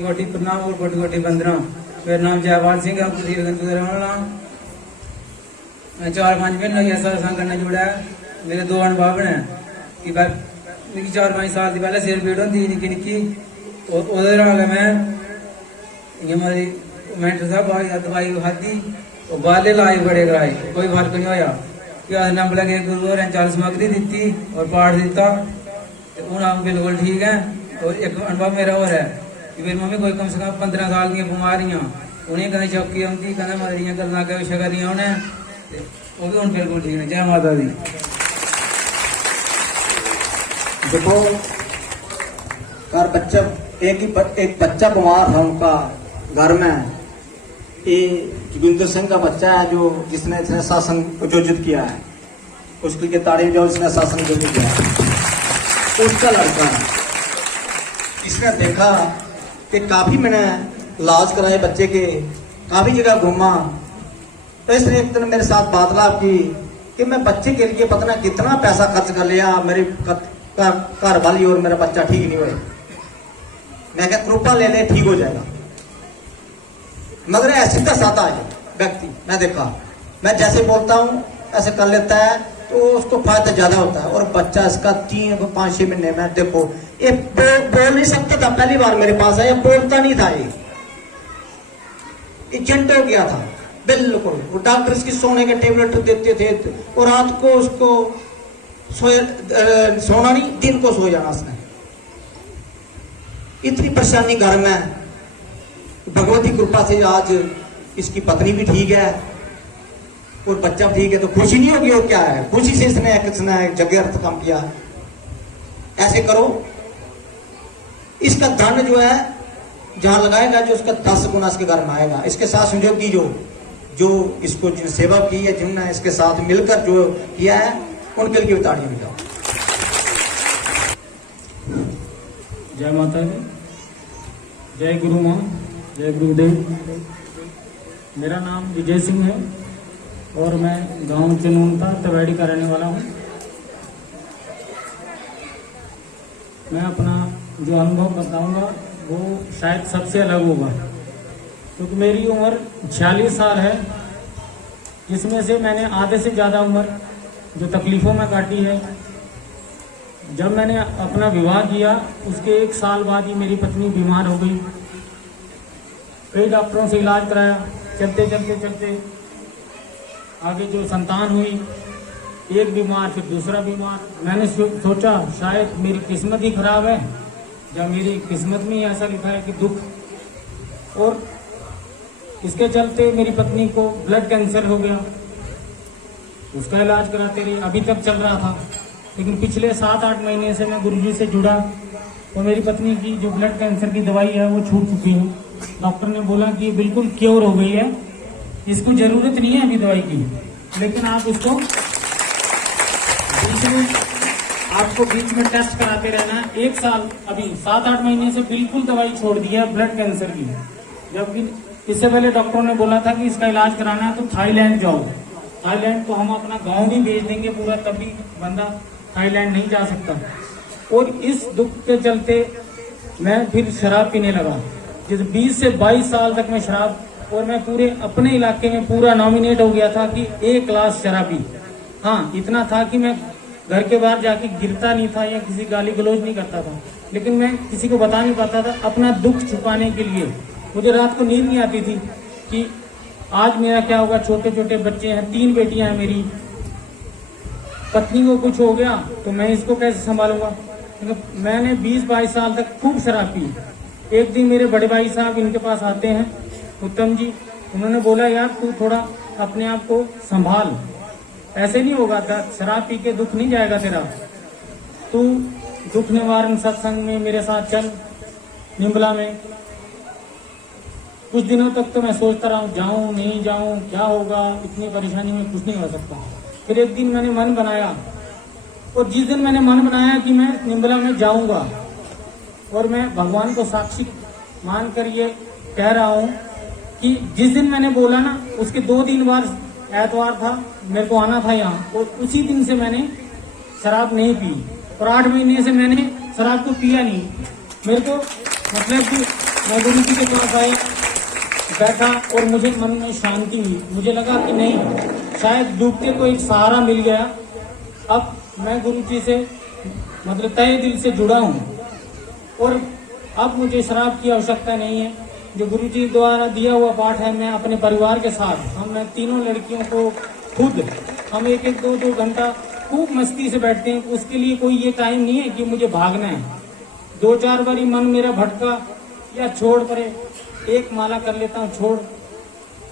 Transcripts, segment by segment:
कोटि प्रणाम और कोटि कोटि वंदना। मेरा नाम जयपाल सिंह है। मैं 4-5 महीने सत्संग करने जुड़ा है। मेरे 2 अनुभव ने कि 4-5 साल पहले सिर पीड़ होती निक्की निक्की, मैं मेरी मेंटर साहब दवाई खाधी, बाले लाए बड़े कराए, कोई फर्क नहीं होया। फिर नंबर लगे गुरु होरें चल समग्री दी और पाठ दिता, हूँ आप बिल्कुल ठीक है। और एक अनुभव मेरा और है कि मेरी मम्मी कोई कम से कम 15 साल दी बीमारियां, उन्हें कदें चौकी आती, कहना मेरिया गल्लां कुछ करियां उन्हें, वो भी हूँ बिल्कुल ठीक है। जय माता दी। देखो घर बच्चा एक बच्चा बीमार था उनका घर में, ये जोगिंदर सिंह का बच्चा है जो जिसने इसने शासन आयोजित किया है, उसके लिए तारीफ जो इसने शासन आयोजित किया है। उसका लड़का इसने देखा कि काफी मैंने इलाज कराए बच्चे के, काफी जगह घूमा, तो इसने एक दिन मेरे साथ वार्तालाप की कि मैं बच्चे के लिए पता ना कितना पैसा खर्च कर लिया, मेरी घर वाली और मेरा बच्चा ठीक नहीं हुए। मैं क्या कृपा ले ले ठीक हो जाएगा, मगर ऐसे का सादा है व्यक्ति। मैं देखा मैं जैसे बोलता हूँ ऐसे कर लेता है तो उसको फायदा ज्यादा होता है। और बच्चा इसका 3-5-6 महीने में देखो ये बोल नहीं सकता था। पहली बार मेरे पास आया, बोलता नहीं था, ये चंट हो गया था बिल्कुल। वो डॉक्टर इसकी सोने के टेबलेट देते थे और रात को उसको सोना नहीं, दिन को सो जाना उसने। इतनी परेशानी घर में, भगवती कृपा से आज इसकी पत्नी भी ठीक है और बच्चा ठीक है, तो खुशी नहीं होगी और क्या है। खुशी से इसने जगह अर्थ काम किया। ऐसे करो, इसका धन जो है जहां लगाएगा जो उसका 10 गुना इसके घर में आएगा। इसके साथ संजोगी जो इसको जिन सेवा की है, जिनने इसके साथ मिलकर जो किया है, उनके लिए ताड़ियां मिलाओ। जय माता दी, जय गुरु मां, जय गुरुदेव। मेरा नाम विजय सिंह है और मैं गांव चनूनता तवेड़ी का रहने वाला हूं। मैं अपना जो अनुभव बताऊंगा वो शायद सबसे अलग होगा, क्योंकि मेरी उम्र 46 साल है, जिसमें से मैंने आधे से ज़्यादा उम्र जो तकलीफ़ों में काटी है। जब मैंने अपना विवाह किया उसके 1 साल बाद ही मेरी पत्नी बीमार हो गई। कई डॉक्टरों से इलाज कराया, चलते चलते चलते आगे जो संतान हुई, एक बीमार फिर दूसरा बीमार। मैंने सोचा शायद मेरी किस्मत ही खराब है, जब मेरी किस्मत में ही ऐसा लिखा है कि दुख। और इसके चलते मेरी पत्नी को ब्लड कैंसर हो गया, उसका इलाज कराते रहे, अभी तक चल रहा था। लेकिन पिछले 7-8 महीने से मैं गुरुजी से जुड़ा, तो मेरी पत्नी की जो ब्लड कैंसर की दवाई है वो छूट चुकी है। डॉक्टर ने बोला कि ये बिल्कुल क्योर हो गई है, इसको जरूरत नहीं है अभी दवाई की, लेकिन आप उसको बीच में टेस्ट कराते रहना। 1 साल अभी 7-8 महीने से बिल्कुल दवाई छोड़ दी है ब्लड कैंसर की, जबकि इससे पहले डॉक्टरों ने बोला था कि इसका इलाज कराना है तो थाईलैंड जाओ। थाईलैंड तो हम अपना गांव भी भेज देंगे पूरा, तभी बंदा थाईलैंड नहीं जा सकता। और इस दुख के चलते मैं फिर शराब पीने लगा। जिस 20 से 22 साल तक मैं शराब, और मैं पूरे अपने इलाके में पूरा नॉमिनेट हो गया था कि एक क्लास शराबी। हाँ, इतना था कि मैं घर के बाहर जाके गिरता नहीं था या किसी गाली गलौज नहीं करता था, लेकिन मैं किसी को बता नहीं पाता था अपना दुख छुपाने के लिए। मुझे रात को नींद नहीं आती थी कि आज मेरा क्या होगा। छोटे छोटे बच्चे हैं, 3 बेटियां हैं मेरी, पत्नी को कुछ हो गया तो मैं इसको कैसे संभालूंगा। मैंने 20-22 साल तक खूब शराब पी। एक दिन मेरे बड़े भाई साहब इनके पास आते हैं, उत्तम जी, उन्होंने बोला यार तू थोड़ा अपने आप को संभाल, ऐसे नहीं होगा, शराब पी के दुख नहीं जाएगा तेरा, तू दुख निवारण सत्संग में मेरे साथ चल निम्बला में। कुछ दिनों तक तो मैं सोचता रहा हूँ जाऊं नहीं जाऊं, क्या होगा, इतनी परेशानी में कुछ नहीं हो सकता। फिर एक दिन मैंने मन बनाया, और जिस दिन मैंने मन बनाया कि मैं निम्बला में जाऊंगा, और मैं भगवान को साक्षी मानकर ये कह रहा हूँ कि जिस दिन मैंने बोला ना उसके 2 दिन बाद एतवार था, मेरे को आना था यहाँ, और उसी दिन से मैंने शराब नहीं पी, और 8 महीने से मैंने शराब को पिया नहीं। मेरे को मतलब कि मैं गुरु जी के पास आया, बैठा, और मुझे मन में शांति हुई। मुझे लगा कि नहीं, शायद डूबते को एक सहारा मिल गया। अब मैं गुरु जी से मतलब तहे दिल से जुड़ा हूँ, और अब मुझे शराब की आवश्यकता नहीं है। जो गुरु जी द्वारा दिया हुआ पाठ है, मैं अपने परिवार के साथ, हम तीनों लड़कियों को खुद हम 1-1, 2-2 घंटा खूब मस्ती से बैठते हैं। उसके लिए कोई ये टाइम नहीं है कि मुझे भागना है। 2-4 बारी मन मेरा भटका या छोड़ पड़े, एक माला कर लेता हूँ छोड़,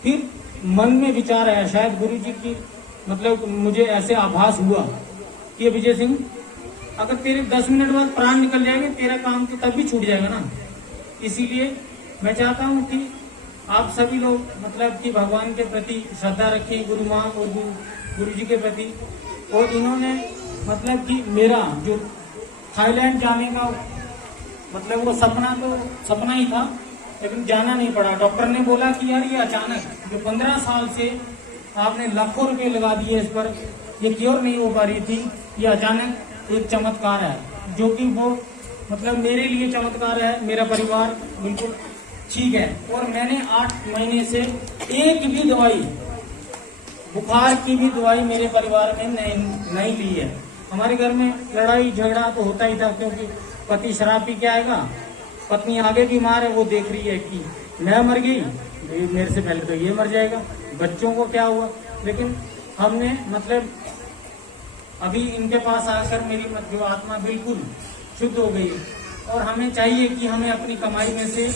फिर मन में विचार आया, शायद गुरु जी की मतलब मुझे ऐसे आभास हुआ कि विजय सिंह, अगर तेरे 10 मिनट बाद प्राण निकल जाएंगे, तेरा काम तो तब भी छूट जाएगा ना। इसीलिए मैं चाहता हूँ कि आप सभी लोग मतलब कि भगवान के प्रति श्रद्धा रखें, गुरु माँ और गुरु जी के प्रति। और इन्होंने मतलब कि मेरा जो थाईलैंड जाने का मतलब वो सपना ही था, लेकिन जाना नहीं पड़ा। डॉक्टर ने बोला कि यार ये अचानक जो 15 साल से आपने लाखों रुपए लगा दिए इस पर, ये क्योर नहीं हो पा रही थी, ये अचानक एक चमत्कार है, जो कि वो मतलब मेरे लिए चमत्कार है। मेरा परिवार बिल्कुल ठीक है, और मैंने 8 महीने से एक भी दवाई, बुखार की भी दवाई मेरे परिवार में नहीं ली है। हमारे घर में लड़ाई झगड़ा तो होता ही था, क्योंकि पति शराब पी के आएगा, पत्नी आगे बीमार है, वो देख रही है कि मैं मर गई, मेरे से पहले तो ये मर जाएगा, बच्चों को क्या हुआ। लेकिन हमने मतलब अभी इनके पास आकर मेरी जो आत्मा बिल्कुल शुद्ध हो गई, और हमें चाहिए कि हमें अपनी कमाई में से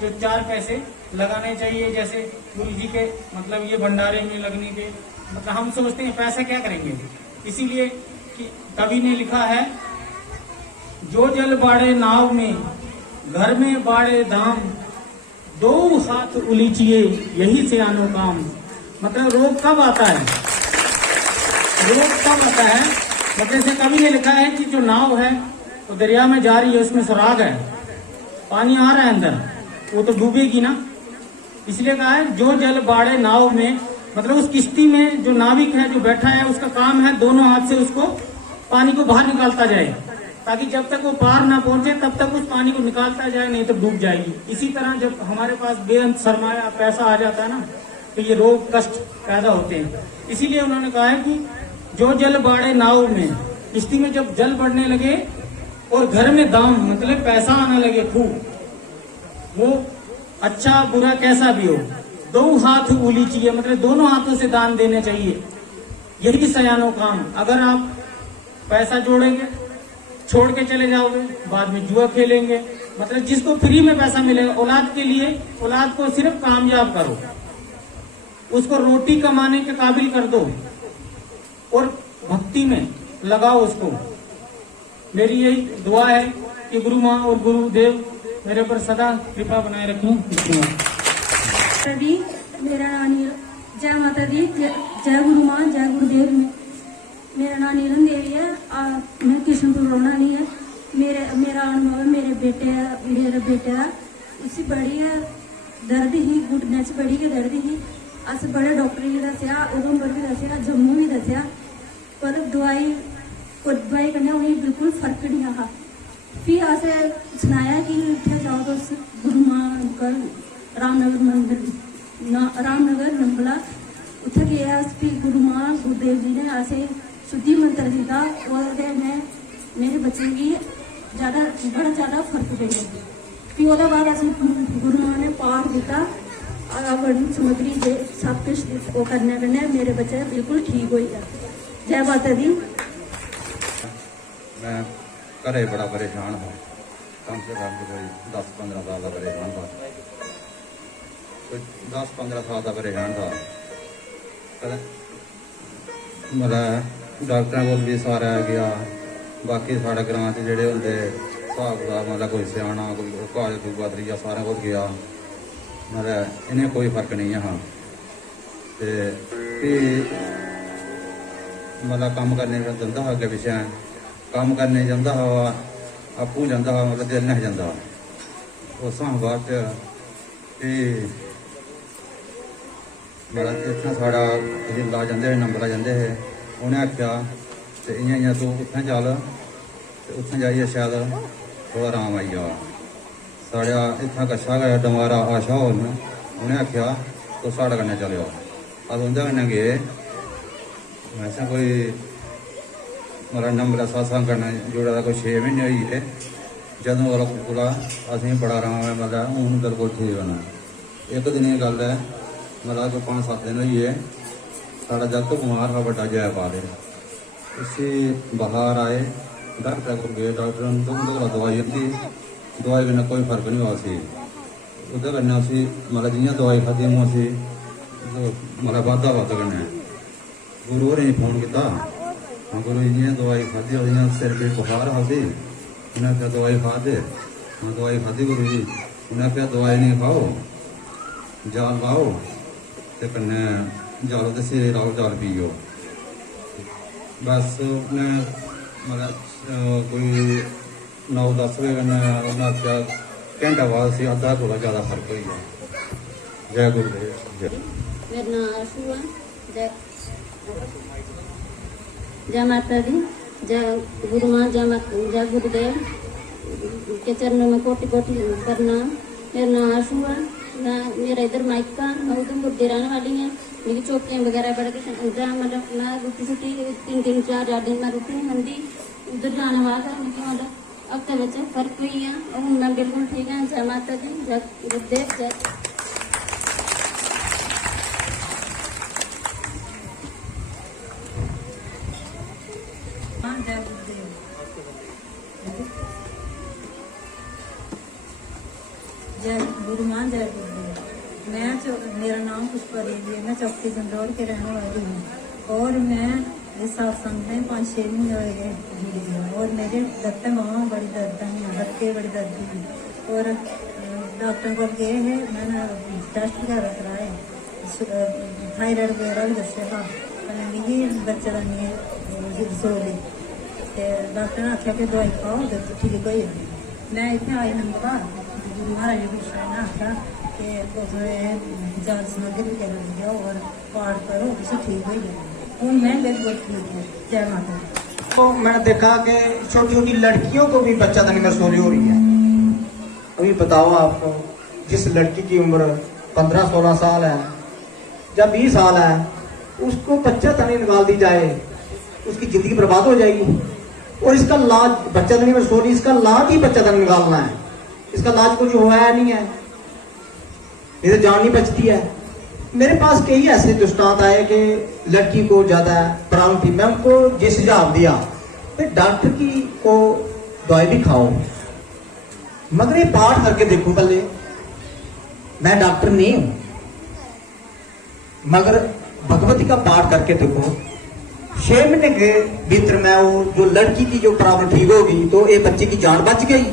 जो 4 पैसे लगाने चाहिए, जैसे गुरु जी के मतलब ये भंडारे में लगने के, मतलब हम सोचते हैं पैसा क्या करेंगे। इसीलिए कि कवि ने लिखा है, जो जल बाड़े नाव में, घर में बाड़े दाम, 2 हाथ उलीचिए, यही से आनो काम। मतलब रोग कब आता है, मतलब जैसे कवि ने लिखा है कि जो नाव है वो दरिया में जा रही है, उसमें सुराग है, पानी आ रहा है अंदर, वो तो डूबेगी ना। इसलिए कहा है जो जल बाड़े नाव में, मतलब उस किश्ती में जो नाविक है, जो बैठा है, उसका काम है दोनों हाथ से उसको पानी को बाहर निकालता जाए। ताकि जब तक वो पार ना पहुंचे तब तक उस पानी को निकालता जाए, नहीं तो डूब जाएगी। इसी तरह जब हमारे पास बेअंत सरमाया पैसा आ जाता है ना, तो ये रोग कष्ट पैदा होते हैं। इसीलिए उन्होंने कहा है कि जो जल बाढ़े नाव में, किश्ती में जब जल बढ़ने लगे और घर में दाम मतलब पैसा आने लगे खूब, वो अच्छा बुरा कैसा भी हो, दो हाथ उली चाहिए, मतलब दोनों हाथों से दान देने चाहिए। यही सयानो काम। अगर आप पैसा जोड़ेंगे, छोड़ के चले जाओगे, बाद में जुआ खेलेंगे। मतलब जिसको फ्री में पैसा मिलेगा, औलाद के लिए, औलाद को सिर्फ कामयाब करो, उसको रोटी कमाने के काबिल कर दो और भक्ति में लगाओ उसको। मेरी यही दुआ है कि गुरु माँ और गुरुदेव मेरे पर सदा कृपा बनाए रखें। दी मेरा नाम जय माता दी, जय गुरु माँ, जय गुरुदेव। मेरा नाम नीलम देवी है। मैं किशनपुर रोना नहीं है। मेरा अनुभव है, मेरे बेटे का उसी बड़ी है दर्द ही, घुटने च बड़ी गै दर्द ही। अस बड़े डॉक्टर गी दस्सेआ, उधमपुर भी दस्सेआ, जम्मू भी दस्सेआ, पर दवाई कन्नै उनेंगी बिल्कुल फर्क नहीं हा। फ्ही असें सनाया कि उत्थै जाओ तुस गुरु मां अंकल रामनगर मंदिर, रामनगर नंबला, उत्थै गे अस। फ्ही गुरु मां गुरुदेव जी ने असें शुद्धि मंत्र दिता, ओह्दे कन्नै मेरे बच्चे गी बड़ा ज्यादा फर्क पेआ। फ्ही ओह्दे बाद असें गुरु मां ने पाठ दिता, बड़ी समग्री दे सब किश ओह् करने कन्नै मेरे बच्चे बिल्कुल ठीक होई गया। जय माता दी। मैं घरे बड़ा परेशान था, कम से कम कोई 10-15 साल का परेशान था, कोई 10-15 साल का परेशान था। मतलब डॉक्टर को भी सारा गया, बाकी साढ़े ग्रां च जेह्ड़े होंदे हिसाब कताब, मतलब कोई स्याना, कोई काले दूआ त्रीया, सारा कुछ गया, मतलब इन्हें कोई फर्क नहीं है। ते फ्ही मतलब कम्म करने जंदा हा, अग्गें पिच्छें कम्म करने जंदा हा, आपूं जंदा हा, मतलब दिल नहीं जंदा। उस बाद च फ्ही मतलब इत्थें साढ़ा जिला जंदे हे, नंबरा जंदे हे, उ'नें आखेआ ते इ'यां तू उत्थें चल, ते उत्थें जाइयै शायद थोड़ा आराम आई जा। साढ़ा इत्थें कच्छा गै डमारा आशा होर न, उ'नें आखेआ तुस साढ़े कन्नै चलेओ। अस उं'दे कन्नै गे। वैसे कोई मतलब नंबरा सत्संग कन्नै जुड़े दा कोई 6 म्हीने होई गे। जदों कोला असेंगी बड़ा आराम है, मतलब हून बिल्कुल ठीक होना। इक दिन दी गल्ल है, मतलब कोई 5-7 दिन होई गे, साढ़ा जागत बमार हा, बड्डा जयपाल है, उसी बखार आए, डॉक्टर को गए, डॉक्टर ने उं'दे कोला दवाई दित्ती, दवाई कन्नै कोई फर्क नहीं होआ सी। ओह्दे कन्नै उसी मतलब जि'यां दवाई खाद्धी उ'आं उसी मतलब बाद्धा कन्नै गुरु होरें फोन कीता। गुरु जी जि'यां दवाई खाद्धी, जि'यां सिर पीड़ बुखार हा उसी, उ'नें आखेआ दवाई खा दे। दवाई खाद्धी गुरु जी, उ'नें आखेआ दवाई नहीं खाओ, जाल लाओ ते कन्नै जाल ते सिरे लाओ, जाल पियो। बस उ'नें मतलब कोई 9-10 बजे कन्नै उ'नें आखेआ घैंटा बाद उसी अद्धा कोला ज़्यादा फर्क होई गया। जय गुरुदेव। मेरा नाम आशू है। जय माता दी, जय गुरु माँ, जय गुरुदेव के चरणों में कोटि कोटि प्रणाम। मेरा नाम आशू है। मेरा इधर मायका, मैं उधमपुर की रहने वाली है। मेरी चौकियाँ वगैरह बड़ा कुछ मतलब मैं रुट्टी छुट्टी 3-4 दिन मैं रुट्टी नहीं खाती, उधर जाने वाला है। लेकिन मतलब हफ्ते बच्चे फर्क हुई है और मैं बिल्कुल ठीक है। जय माता दी, जय गुरुदेव, जय जय गुरु मां, जय गुरुदेव। मेरा नाम पुष्पा देवी है। मैं चौकी जंदौर के रहने वाली हूँ और मैं इस सत्संग में 5-6 महीने हो गए जुड़ी हूँ। और मेरे दर्द वहाँ बड़ी दर्द है, बच्चे बड़ी दर्द है। और डॉक्टर को गए हैं, मैंने टेस्ट वगैरह कराए, थायराइड वगैरह भी दस्से था, मिगी बच्चे का नहीं रसोली। डॉक्टर ने आख्या कि दवाई खाओ तो ठीक हो जाए। मैं इतने आई नंबरा गुरु महाराज कृष्ण ने आख्या कि जाल समग्री वगैरह दिया और पाठ करो, उसे ठीक हो जाए। हूँ मैं बिल्कुल ठीक है। जय माता दी। तो मैंने देखा कि छोटी छोटी लड़कियों को भी बच्चादानी में सोरी हो रही है। अभी बताओ आपको, जिस लड़की की उम्र 15-16 साल है या 20 साल है, उसको बच्चादानी निकाल दी जाए, उसकी जिंदगी बर्बाद हो जाएगी। और इसका लाज, बच्चादानी में सोरी, इसका लाज ही बच्चादानी निकालना है। इसका लाज कुछ हुआ है नहीं है, ये तो जान नहीं बचती है। मेरे पास कई ऐसे दृष्टांत आए कि लड़की को ज्यादा प्रॉब्लम थी। मैं उनको ये सुझाव दिया कि डॉक्टर की को दवाई भी खाओ, मगर ये पाठ करके देखो पहले। मैं डॉक्टर नहीं हूं, मगर भगवती का पाठ करके देखो। 6 महीने के भीतर में वो जो लड़की की जो प्रॉब्लम ठीक होगी तो ये बच्चे की जान बच गई।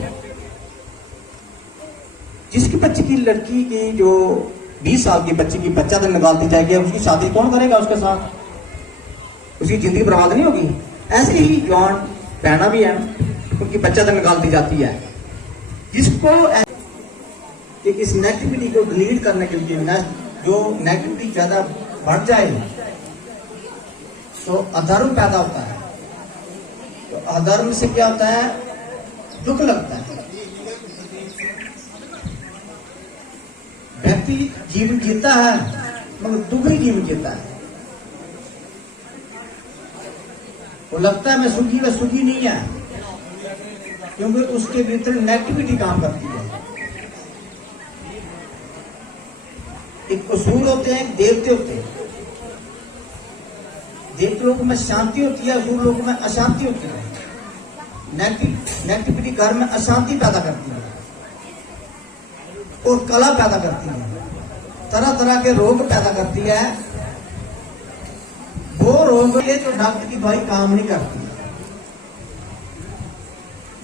जिसकी बच्चे की लड़की की जो 20 साल की बच्ची की बच्चा तो निकाल दी जाएगी, उसकी शादी कौन करेगा उसके साथ? उसकी जिंदगी बर्बाद नहीं होगी। ऐसे ही जवान बहना भी है, उनकी बच्चा तो निकाल दी जाती है। जिसको कि इस नेगेटिविटी को डिलीट करने के लिए, जो नेगेटिविटी ज्यादा बढ़ जाए तो अधर्म पैदा होता है। तो अधर्म से क्या होता है? दुख लगता है। व्यक्ति जीवन जीता है मगर दुखी जीवन जीता है। वो लगता है मैं सुखी नहीं है, क्योंकि उसके भीतर नेगेटिविटी काम करती है। एक असुर होते हैं, एक देवते होते हैं। देवते लोगों में शांति होती है, असुर लोगों में अशांति होती है। नेगेटिविटी घर में अशांति पैदा करती है और कला पैदा करती है, तरह तरह के रोग पैदा करती है। वो रोग ये जो डॉक्टर की दवाई काम नहीं करती,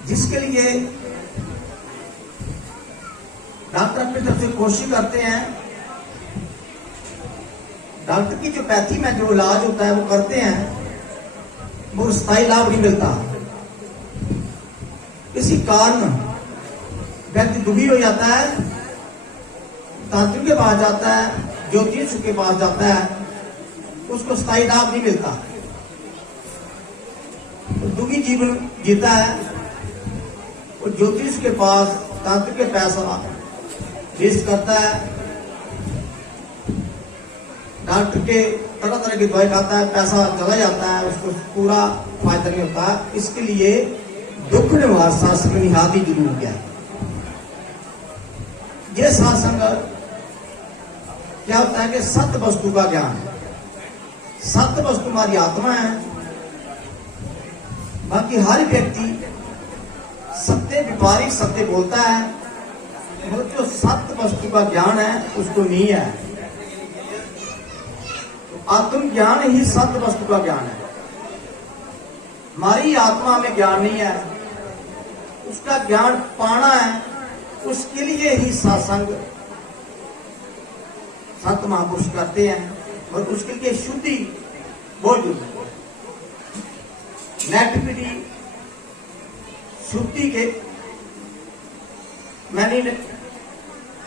जिसके लिए डॉक्टर अपनी तरफ से कोशिश करते हैं। डॉक्टर की जो पैथी में जो इलाज होता है वो करते हैं, वो स्थायी लाभ नहीं मिलता। इसी कारण व्यक्ति दुखी हो जाता है, तांत्रिक के पास जाता है, ज्योतिष के पास जाता है, उसको स्थायी लाभ नहीं मिलता, तो दुखी जीवन जीता है। और ज्योतिष के पास, तांत्रिक के पैसा वेस्ट करता है, डॉक्टर के तरह तरह की दवाई खाता है, पैसा चला जाता है, उसको पूरा फायदा नहीं होता। इसके लिए दुख निवार सत्संग निहाती जरूरी है। यह सत्संग क्या होता है कि सत्य वस्तु का ज्ञान है। सत्य वस्तु हमारी आत्मा है। बाकी हर व्यक्ति सत्य, व्यापारिक सत्य बोलता है, मगर जो सत्य वस्तु का ज्ञान है उसको नहीं है। आत्म ज्ञान ही सत्य वस्तु का ज्ञान है। हमारी आत्मा में ज्ञान नहीं है, उसका ज्ञान पाना है। उसके लिए ही सत्संग संत महापुरुष करते हैं, और उसके लिए शुद्धि बहुत जरूरी है। नेगेटिविटी शुद्धि के मैंने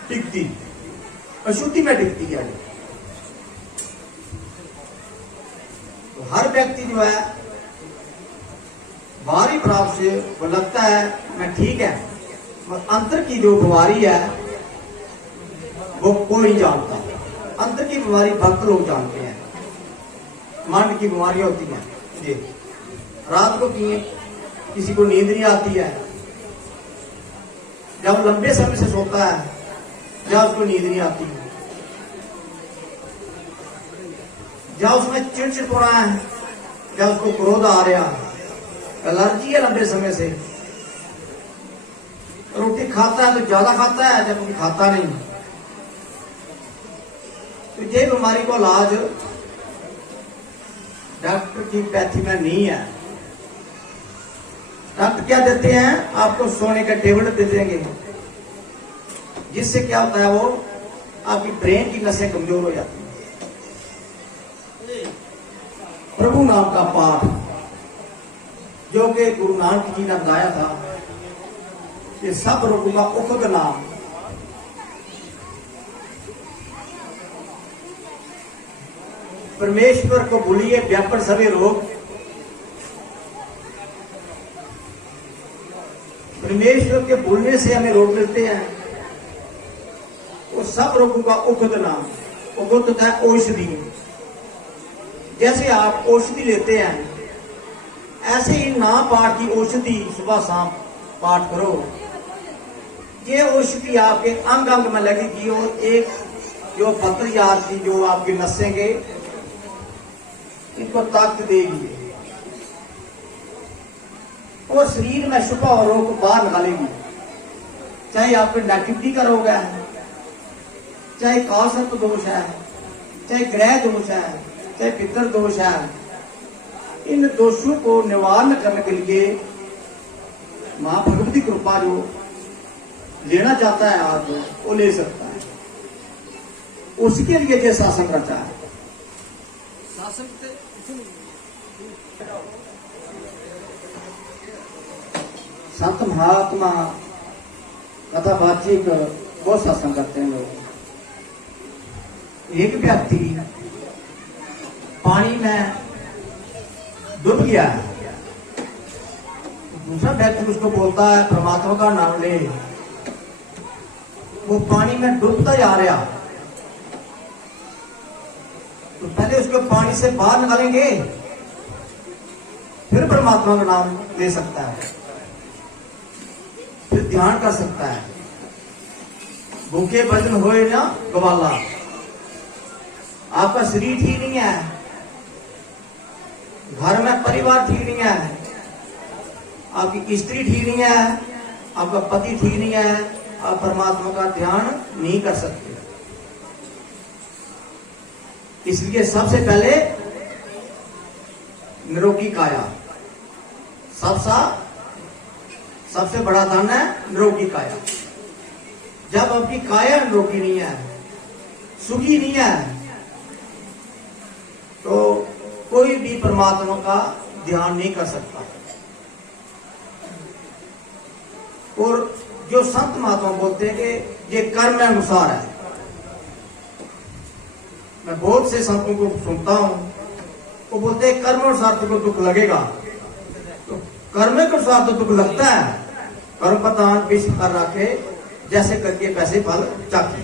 टिकती, अशुद्धि में टिकती है। तो हर व्यक्ति जो है बाहरी भाव से वो लगता है मैं ठीक है, और अंतर की जो बीमारी है वो कोई नहीं जानता। अंतर की बीमारी भक्त लोग जानते हैं। मन की बीमारियां होती हैं जी। रात को किसी को नींद नहीं आती है, जब लंबे समय से सोता है या उसको नींद नहीं आती है, या उसमें चिड़चिड़पना है, या उसको क्रोध आ रहा, एलर्जी है लंबे समय से, रोटी खाता है तो ज्यादा खाता है, जब कोई खाता नहीं। तो ये बीमारी को इलाज डॉक्टर की पैथी में नहीं है। डॉक्टर क्या देते हैं? आपको सोने का टेबलेट दे देंगे, जिससे क्या होता है, वो आपकी ब्रेन की नसें कमजोर हो जाती हैं। प्रभु नाम का पाठ जो कि गुरु नानक जी ने बताया था, ये सब रोगों का औषध नाम। परमेश्वर को भूलिए व्यापन सभी रोग, परमेश्वर के बोलने से हमें रोग मिलते हैं। वो सब रोगों का उगत नाम, उगत है औषधि। जैसे आप औषधि लेते हैं, ऐसे ही नाम पाठ की औषधि सुबह शाम पाठ करो। ये औषधि आपके अंग अंग में लगेगी और एक जो पत्र याद की जो आपकी नसें के इनको ताकत देगी और शरीर में छुपा हुआ रोग को बाहर निकालेगी। चाहे आपके नेगेटिविटी का रोग है, चाहे कालसर्प दोष है, चाहे ग्रह दोष है, चाहे पितर दोष है, इन दोषों को निवारण करने के लिए मां भगवती कृपा जो लेना चाहता है आप वो ले सकता है। उसके लिए जो शासन रचा है, संत महात्मा कथावाचिक बहुत शासन करते हैं लोग। एक व्यक्ति पानी में डूब गया है, दूसरा व्यक्ति उसको बोलता है परमात्मा का नाम ले। वो पानी में डूबता जा रहा, तो पहले उसको पानी से बाहर निकालेंगे, फिर परमात्मा का नाम ले सकता है, फिर ध्यान कर सकता है। भूखे भजन होए ना गवाला। आपका शरीर ठीक नहीं है, घर में परिवार ठीक नहीं है, आपकी स्त्री ठीक नहीं है, आपका पति ठीक नहीं है, आप परमात्मा का ध्यान नहीं कर सकते। इसलिए सबसे पहले निरोगी काया, सबसे बड़ा धन है निरोगी काया। जब आपकी काया निरोगी नहीं है, सुखी नहीं है, तो कोई भी परमात्मा का ध्यान नहीं कर सकता। और जो संत महात्मा बोलते हैं कि ये कर्म अनुसार है। मैं बहुत से संतों को सुनता हूं, वो बोलते हैं कर्म अनुसार तुमको दुख लगेगा। तो कर्म के अनुसार तो दुख लगता है। कर्म का दान विश्व कर रखे, जैसे करके पैसे फल चाके।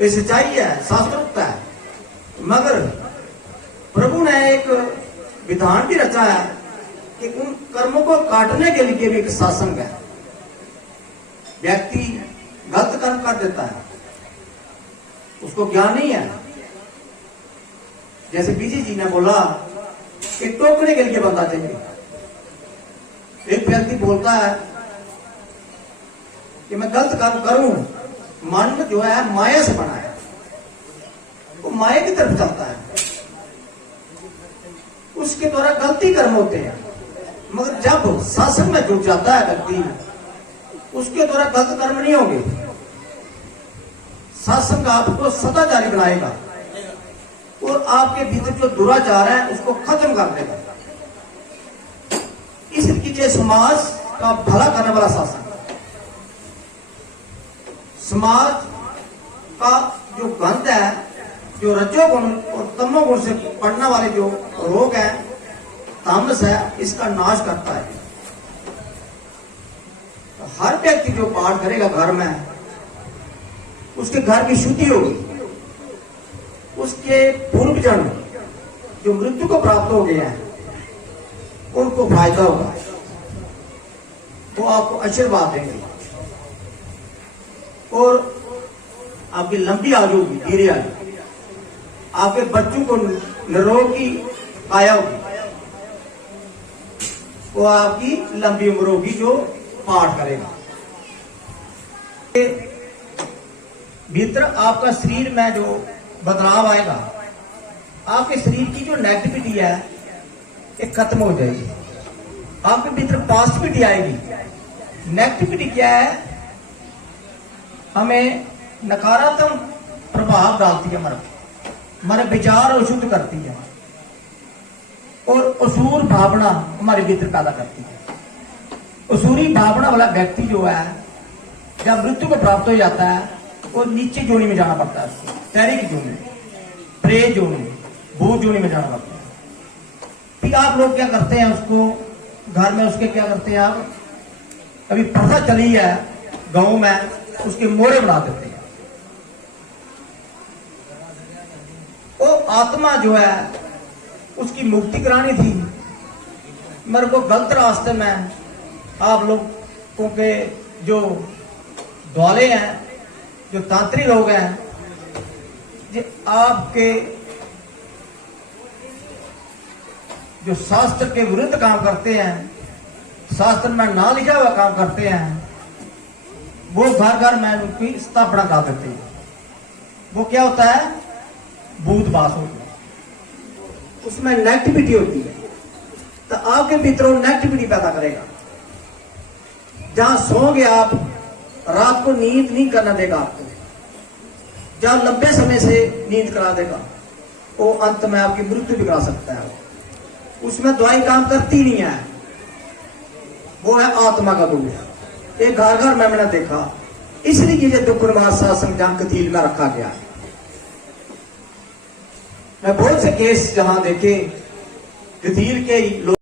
ये सच्चाई है, शास्त्रोक्त है। मगर प्रभु ने एक विधान भी रचा है कि उन कर्मों को काटने के लिए भी एक शासन है। व्यक्ति गलत कर्म कर देता है, उसको ज्ञान नहीं है। जैसे बीजी जी ने बोला कि टोकने के लिए बंदा चाहिए। एक व्यक्ति बोलता है कि मैं गलत काम करूं, मन जो है माया से बना है, वो माया की तरफ चलता है, उसके द्वारा गलती कर्म होते हैं। मगर जब शासन में जुट जाता है व्यक्ति, उसके द्वारा गलत कर्म नहीं होंगे। शासन आपको सदाचारी बनाएगा और आपके भीतर जो दुराचार है उसको खत्म कर देगा। इसलिए समाज का भला करने वाला शासन, समाज का जो गंध है, जो रजोगुण और तमोगुण से पड़ने वाले जो रोग है, तामस है, इसका नाश करता है। तो हर व्यक्ति जो पाठ करेगा घर में, उसके घर की शुद्धि होगी। उसके पूर्व जन्म जो मृत्यु को प्राप्त हो गए हैं, उनको फायदा होगा, वो आपको आशीर्वाद देंगे और आपकी लंबी आयु होगी, धीरे आयु। आपके बच्चों को निरोगी काया होगी, वो आपकी लंबी उम्र होगी जो पाठ करेगा। भीतर आपका शरीर में जो बदलाव आएगा, आपके शरीर की जो नेगेटिविटी है ये खत्म हो जाएगी। आपके भीतर पॉजिटिविटी आएगी। नेगेटिविटी क्या है? हमें नकारात्मक प्रभाव डालती है, हमारे विचार अशुद्ध करती है और असुर भावना हमारे भीतर पैदा करती है। असुरी भावना वाला व्यक्ति जो है, जब मृत्यु को प्राप्त हो जाता है, वो नीचे जोनी में जाना पड़ता है, उसको तैरिक जोनी, प्रेत जोनी, भूत जोनी में जाना पड़ता है। फिर आप लोग क्या करते हैं, उसको घर में उसके क्या करते हैं, आप अभी प्रथा चली है गांव में, उसके मोहरे बना देते हैं। वो आत्मा जो है उसकी मुक्ति करानी थी, मेरे को गलत रास्ते में आप लोगों के जो द्वाले हैं, जो तांत्रिक लोग हैं, जो आपके जो शास्त्र के विरुद्ध काम करते हैं, शास्त्र में ना लिखा हुआ काम करते हैं, वो घर घर में उनकी स्थापना कर देते हैं। वो क्या होता है? भूत बास होती है, उसमें नेगेटिविटी होती है, तो आपके भीतर नेगेटिविटी पैदा करेगा। जहां सोओगे आप, रात को नींद नहीं करना देगा आपको, जहां लंबे समय से नींद करा देगा, वो अंत में आपकी मृत्यु भी करा सकता है। उसमें दवाई काम करती नहीं है, वो है आत्मा का दुख। एक घर घर में मैंने देखा, इसलिए ये दुख निवारण सत्संग जहां कतील में रखा गया है। मैं बहुत से केस जहां देखे कतील के लोग